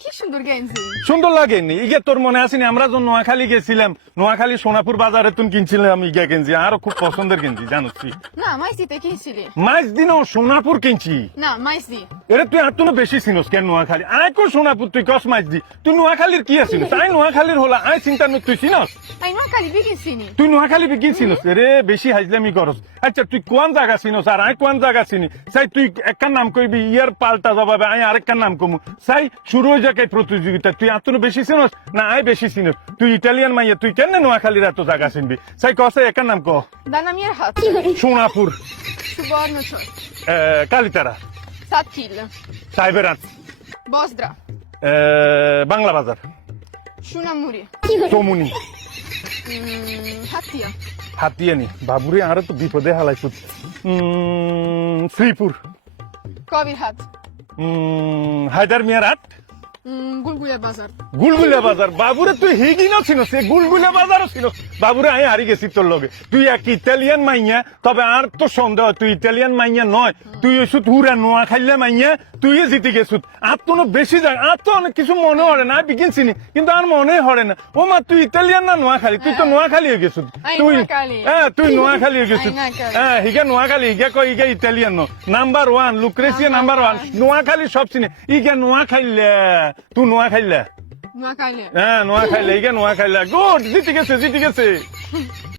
কি সুন্দর গেঞ্জি। সুন্দর লাগেনি ইগে তোর মনে আসেনি আমরা যখন নোয়াখালী গেছিলাম নোয়াখালী সোনাপুর বাজারে তুমি কিনছিলাম ইগে গেঞ্জি আরো খুব পছন্দের গেঞ্জি জানো তুই না মাইসিতে কিনছিলি। মাছ দিনও সোনাপুর কিনছি না মাইসি। এরে তুই আর তো বেশি চিনস কেন নোয়াখালী আয় কো সোনাপুর তুই কস মাছ দি তুই নোয়াখালীর কি আছিস আই নোয়াখালীর হলা আয় চিন্তা নো তুই চিনস আই নোয়াখালী বিকিনছিনি। তুই নোয়াখালী বিকিন চিনস রে বেশি হাজলামি করস আচ্ছা তুই কোন জায়গা চিনস আর আয় কোন জায়গা চিনি চাই তুই একখান নাম কইবি ইয়ার পাল্টা জবাবে আয় আরেকখান নাম কমু চাই শুরু হয়ে যাক এই প্রতিযোগিতা তুই আর তো বেশি চিনস না আয় বেশি চিনস তুই ইটালিয়ান মাইয়া তুই কেন নোয়াখালীর এত জায়গা চিনবি চাই কসে একখান নাম ক দানামিয়ার হাত। সোনাপুর সুবর্ণচর। কালিতারা সাতকিল। সাইবেরাত বসদ্রা। বাংলা বাজার সুনামুড়ি। চমুনি হাতিয়া। হাতিয়ানি বাবুরে আরো তো বিপদে হালাইছু শ্রীপুর কবির হাত। হায়দার মিয়ার হাট গুলগুলের বাজার। গুলগুলা বাজার বাবুরে তুই হিগিনো ছিল সে গুলগুলা বাজারও ছিল বাবুরে আমি হারি গেছি তোর লগে তুই এক ইতালিয়ান মাইয়া তবে আর তো সন্দেহ তুই ইতালিয়ান মাইয়া নয় তুই এসু হুরা নোয়া খাইলে মাইয়া তুই জিতে গেছু আর তো বেশি যায় আর তো অনেক কিছু মনে হরে না বিকিনছিনি কিন্তু আর মনে হরে না ও মা তুই ইতালিয়ান না নোয়াখালী তুই তো নোয়াখালী হয়ে গেছু তুই তুই নোয়াখালী হয়ে গেছু হিগা নোয়াখালী হিগা কই হিগা Italian number 1 Lucrezia number 1 Noakhali সব চিনি ইগা নোয়াখাইলে তুই নোয়াখাইলে নোয়াখালী। নোয়াখাইলে ইগা নোয়াখাইলে গুড জিতে গেছে